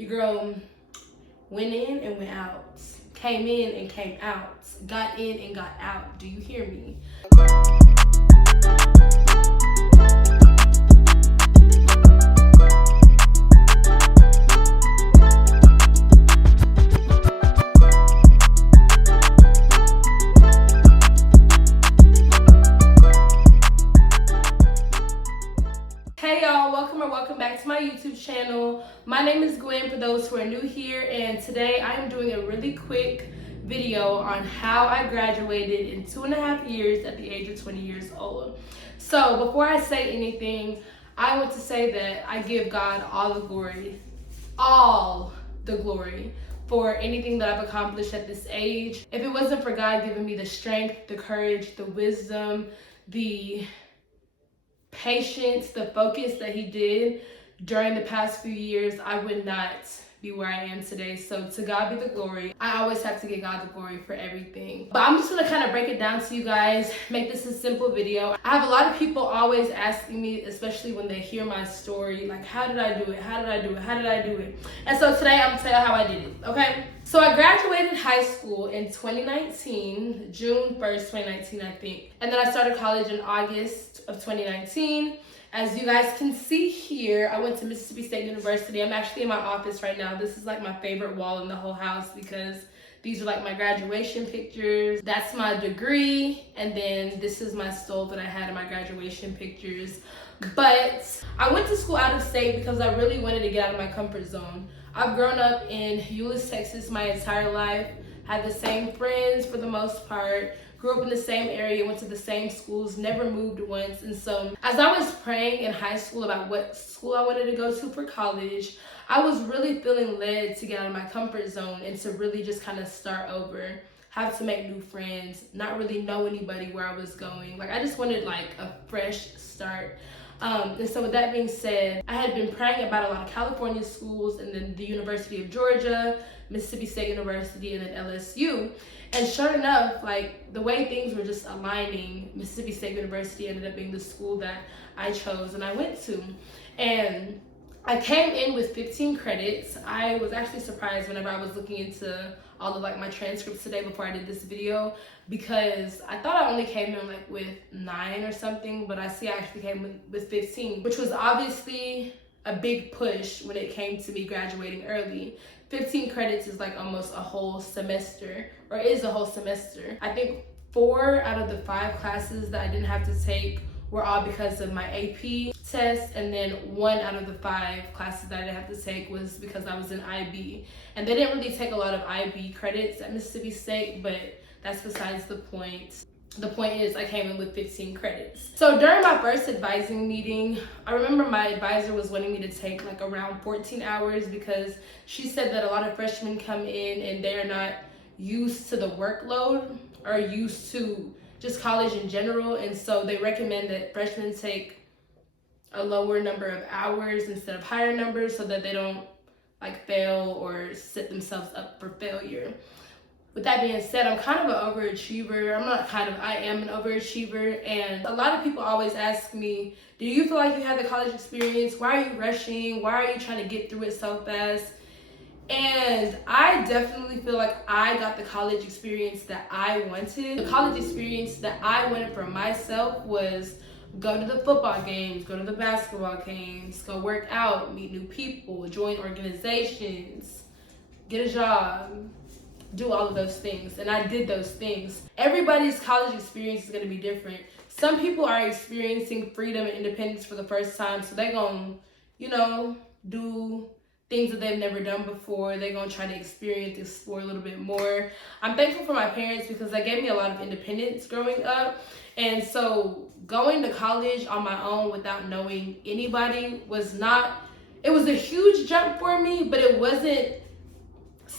Your girl went in and went out, came in and came out, got in and got out. Do you hear me? Hey y'all, welcome back to my YouTube channel. My name is Gwen for those who are new here, and today I am doing a really quick video on how I graduated in 2.5 years at the age of 20 years old. So before I say anything, I want to say that I give God all the glory for anything that I've accomplished at this age. If it wasn't for God giving me the strength, the courage, the wisdom, the patience, the focus that he did during the past few years, I would not be where I am today. So to God be the glory. I always have to give God the glory for everything. But I'm just gonna kind of break it down to you guys, make this a simple video. I have a lot of people always asking me, especially when they hear my story, like, how did I do it? How did I do it? How did I do it? And so today I'm gonna tell you how I did it, okay? So I graduated high school in 2019, June 1st, 2019, I think. And then I started college in August of 2019. As you guys can see here, I went to Mississippi State University. I'm actually in my office right now. This is like my favorite wall in the whole house because these are like my graduation pictures. That's my degree. And then this is my stove that I had in my graduation pictures. But I went to school out of state because I really wanted to get out of my comfort zone. I've grown up in Euless, Texas my entire life, had the same friends for the most part, grew up in the same area, went to the same schools, never moved once. And so as I was praying in high school about what school I wanted to go to for college, I was really feeling led to get out of my comfort zone and to really just kind of start over, have to make new friends, not really know anybody where I was going. Like, I just wanted like a fresh start. And so with that being said, I had been praying about a lot of California schools and then the University of Georgia, Mississippi State University, and then LSU. And sure enough, like the way things were just aligning, Mississippi State University ended up being the school that I chose and I went to. And I came in with 15 credits. I was actually surprised whenever I was looking into all of like my transcripts today before I did this video, because I thought I only came in like with 9 or something, but I see I actually came with 15, which was obviously a big push when it came to me graduating early. 15 credits is like almost a whole semester, or is a whole semester. I think 4 out of the 5 classes that I didn't have to take were all because of my AP test, and then 1 out of the 5 classes that I didn't have to take was because I was in IB. And they didn't really take a lot of IB credits at Mississippi State, but that's besides the point. The point is I came in with 15 credits. So during my first advising meeting, I remember my advisor was wanting me to take like around 14 hours because she said that a lot of freshmen come in and they're not used to the workload or used to just college in general. And so they recommend that freshmen take a lower number of hours instead of higher numbers so that they don't like fail or set themselves up for failure. With that being said, I'm kind of an overachiever. I am an overachiever. And a lot of people always ask me, do you feel like you had the college experience? Why are you rushing? Why are you trying to get through it so fast? And I definitely feel like I got the college experience that I wanted. The college experience that I wanted for myself was go to the football games, go to the basketball games, go work out, meet new people, join organizations, get a job, do all of those things. And I did those things. Everybody's college experience is going to be different. Some people are experiencing freedom and independence for the first time, so they're going to, do things that they've never done before. They're going to try to explore a little bit more. I'm thankful for my parents because they gave me a lot of independence growing up. And so going to college on my own without knowing anybody was a huge jump for me, but it wasn't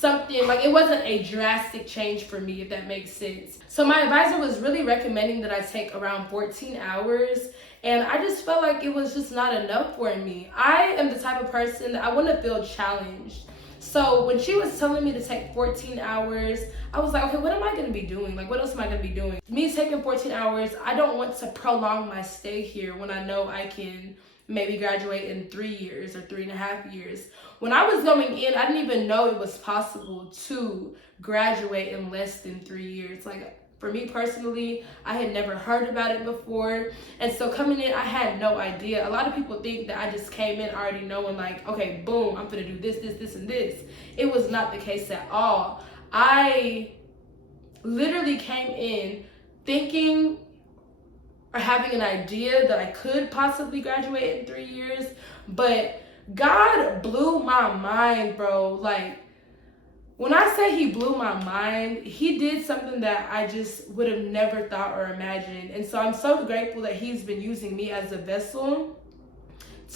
it wasn't a drastic change for me, if that makes sense. So my advisor was really recommending that I take around 14 hours, and I just felt like it was just not enough for me. I am the type of person that I want to feel challenged. So when she was telling me to take 14 hours, I was like, okay, what am I going to be doing? Like, what else am I going to be doing? Me taking 14 hours, I don't want to prolong my stay here when I know I can maybe graduate in 3 years or 3.5 years. When I was going in, I didn't even know it was possible to graduate in less than 3 years. Like, for me personally, I had never heard about it before. And so coming in, I had no idea. A lot of people think that I just came in already knowing, like, okay, boom, I'm gonna do this, and this. It was not the case at all. I literally came in thinking or having an idea that I could possibly graduate in 3 years, but God blew my mind, bro. Like, when I say he blew my mind, he did something that I just would have never thought or imagined. And so I'm so grateful that he's been using me as a vessel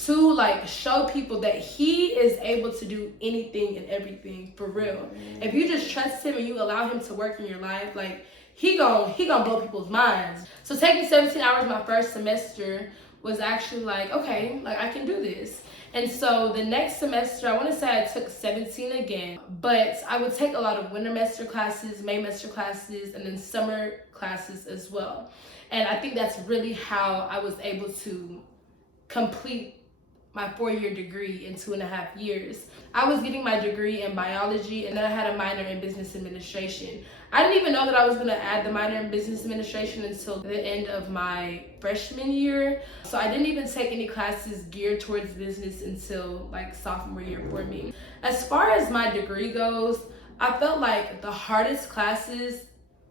to like show people that he is able to do anything and everything, for real. If you just trust him and you allow him to work in your life, like he gonna blow people's minds. So taking 17 hours my first semester was actually like, okay, like I can do this. And so the next semester, I want to say I took 17 again, but I would take a lot of winter semester classes, May semester classes, and then summer classes as well. And I think that's really how I was able to complete my 4-year degree in 2.5 years. I was getting my degree in biology, and then I had a minor in business administration. I didn't even know that I was gonna add the minor in business administration until the end of my freshman year. So I didn't even take any classes geared towards business until like sophomore year for me. As far as my degree goes, I felt like the hardest classes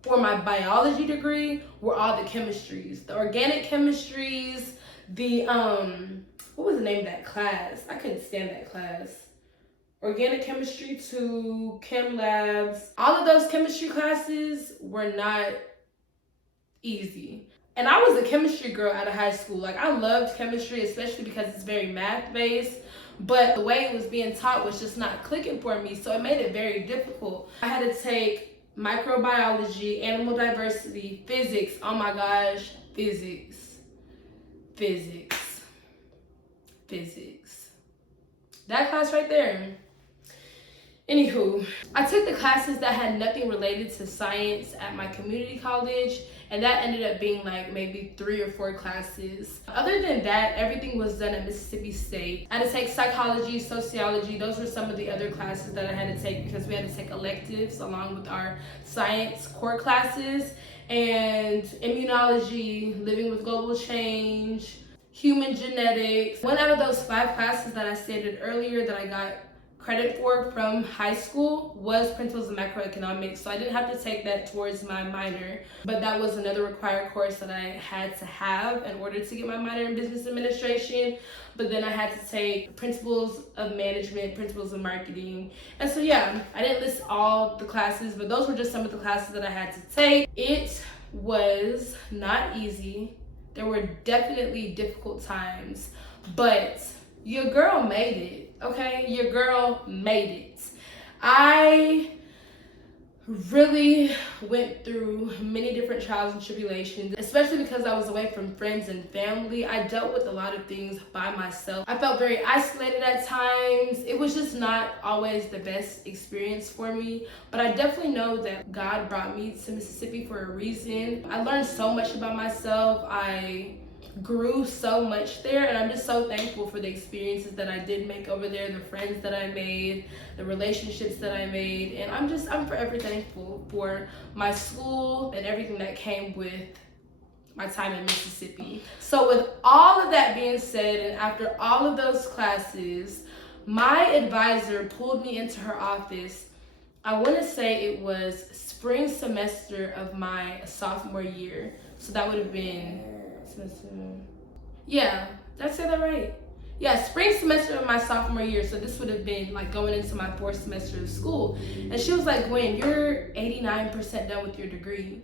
for my biology degree were all the chemistries, the organic chemistries, the what was the name of that class? I couldn't stand that class. Organic chemistry 2, chem labs. All of those chemistry classes were not easy. And I was a chemistry girl out of high school. Like, I loved chemistry, especially because it's very math based. But the way it was being taught was just not clicking for me. So it made it very difficult. I had to take microbiology, animal diversity, physics. Oh my gosh, physics. That class right there. Anywho, I took the classes that had nothing related to science at my community college, and that ended up being like maybe 3 or 4 classes. Other than that, everything was done at Mississippi State. I had to take psychology, sociology. Those were some of the other classes that I had to take because we had to take electives along with our science core classes, and immunology, living with global change, human genetics. One out of those 5 classes that I stated earlier that I got credit for from high school was principles of macroeconomics. So I didn't have to take that towards my minor, but that was another required course that I had to have in order to get my minor in business administration. But then I had to take principles of management, principles of marketing. And so yeah, I didn't list all the classes, but those were just some of the classes that I had to take. It was not easy. There were definitely difficult times, but your girl made it. Okay, your girl made it. I really went through many different trials and tribulations, especially because I was away from friends and family. I dealt with a lot of things by myself. I felt very isolated at times. It was just not always the best experience for me, but I definitely know that God brought me to Mississippi for a reason. I learned so much about myself. I grew so much there, and I'm just so thankful for the experiences that I did make over there, the friends that I made, the relationships that I made, and I'm forever thankful for my school and everything that came with my time in Mississippi. So with all of that being said, and after all of those classes, my advisor pulled me into her office. I want to say it was spring semester of my sophomore year, so that would have been yeah, did I say that right? Yeah, spring semester of my sophomore year. So this would have been like going into my 4th semester of school. And she was like, Gwen, you're 89% done with your degree.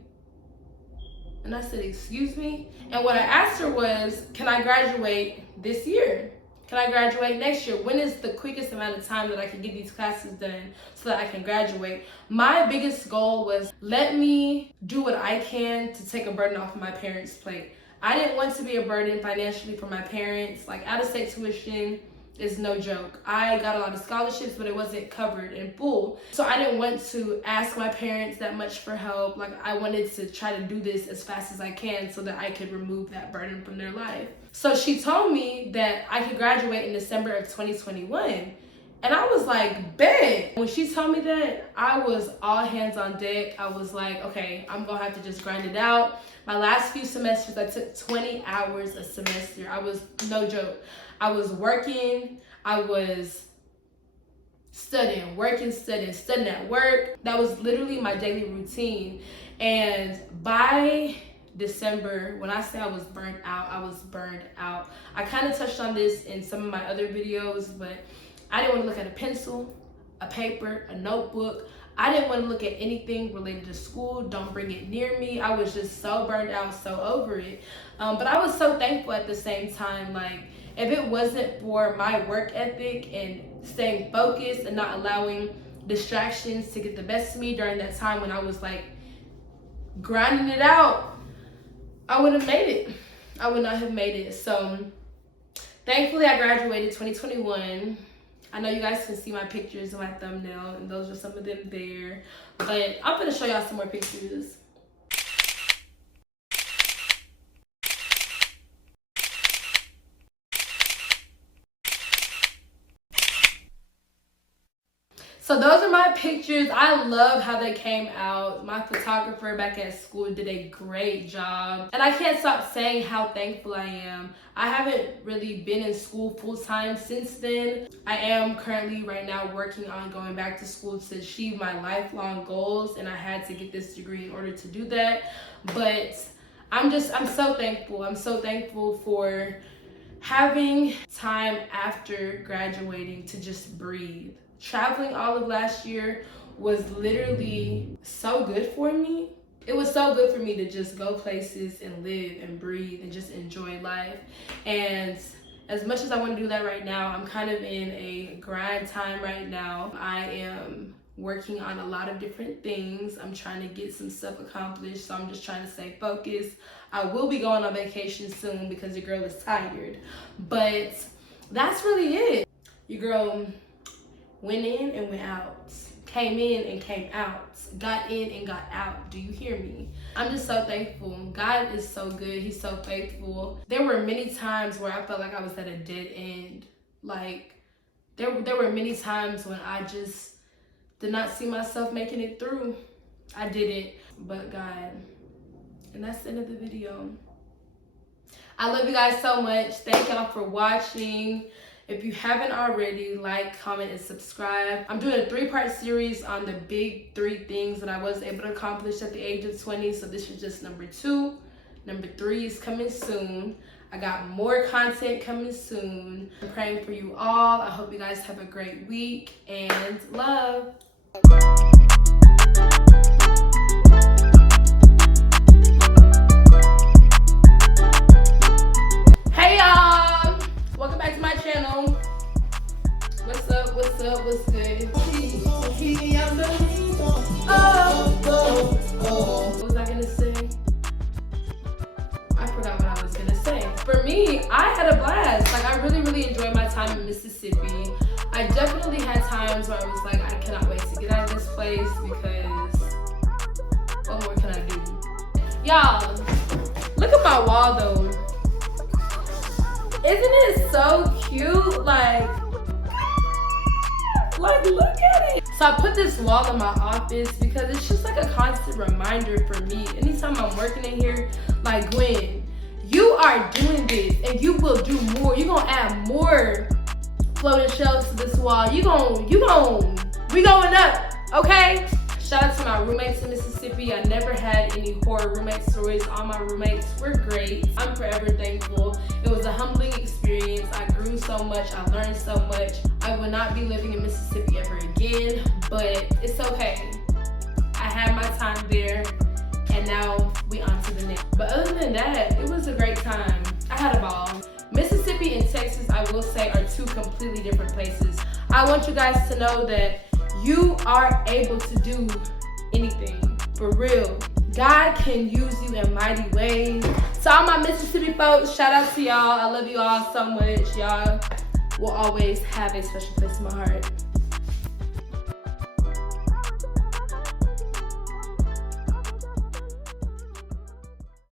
And I said, excuse me? And what I asked her was, can I graduate this year? Can I graduate next year? When is the quickest amount of time that I can get these classes done so that I can graduate? My biggest goal was, let me do what I can to take a burden off of my parents' plate. I didn't want to be a burden financially for my parents. Like, out-of-state tuition is no joke. I got a lot of scholarships, but it wasn't covered in full. So I didn't want to ask my parents that much for help. Like, I wanted to try to do this as fast as I can so that I could remove that burden from their life. So she told me that I could graduate in December of 2021. And I was like, bet. When she told me that, I was all hands on deck. I was like, okay, I'm gonna have to just grind it out. My last few semesters, I took 20 hours a semester. I was, no joke. I was working, I was studying, working, studying at work. That was literally my daily routine. And by December, when I say I was burnt out, I was burned out. I kind of touched on this in some of my other videos, but I didn't want to look at a pencil, a paper, a notebook. I didn't want to look at anything related to school. Don't bring it near me. I was just so burned out, so over it. But I was so thankful at the same time. Like, if it wasn't for my work ethic and staying focused and not allowing distractions to get the best of me during that time when I was like grinding it out, I wouldn't have made it. I would not have made it. So thankfully I graduated 2021. I know you guys can see my pictures in my thumbnail, and those are some of them there. But I'm gonna show y'all some more pictures. So those are my pictures. I love how they came out. My photographer back at school did a great job. And I can't stop saying how thankful I am. I haven't really been in school full time since then. I am currently right now working on going back to school to achieve my lifelong goals. And I had to get this degree in order to do that. But I'm so thankful. I'm so thankful for having time after graduating to just breathe. Traveling all of last year was literally so good for me. It was so good for me to just go places and live and breathe and just enjoy life. And as much as I want to do that right now, I'm kind of in a grind time right now. I am working on a lot of different things. I'm trying to get some stuff accomplished, so I'm just trying to stay focused. I will be going on vacation soon because your girl is tired. But that's really it. Your girl went in and went out, came in and came out, got in and got out. Do you hear me? I'm just so thankful. God is so good. He's so faithful. There were many times where I felt like I was at a dead end. Like, there were many times when I just did not see myself making it through. I didn't, but God. And that's the end of the video. I love you guys so much. Thank y'all for watching. If you haven't already, like, comment, and subscribe. I'm doing a 3-part series on the big 3 things that I was able to accomplish at the age of 20. So this is just number 2. Number 3 is coming soon. I got more content coming soon. I'm praying for you all. I hope you guys have a great week, and love. Hey y'all, welcome back to my channel. What's up, what's up, what's good? What was I gonna say? I forgot what I was gonna say. For me, I had a blast. Like, I really enjoyed my time in Mississippi. I definitely had times where I was like, I cannot wait to get out of this place because what more can I do? Y'all, look at my wall though. Isn't it so cute? Like, look at it. So I put this wall in my office because it's just like a constant reminder for me. Anytime I'm working in here, like, Gwen, you are doing this and you will do more. You're gonna add more floating shelves to this wall. we going up, okay? Shout out to my roommates in Mississippi. I never had any horror roommate stories. All my roommates were great. I'm forever thankful. It was a humbling experience. I grew so much. I learned so much. I will not be living in Mississippi ever again, but it's okay. I had my time there, and now we on to the next. But other than that, it was a great time. I had a ball. Mississippi and Texas, I will say, are 2 completely different places. I want you guys to know that you are able to do anything, for real. God can use you in mighty ways. To all my Mississippi folks, shout out to y'all. I love you all so much. Y'all will always have a special place in my heart.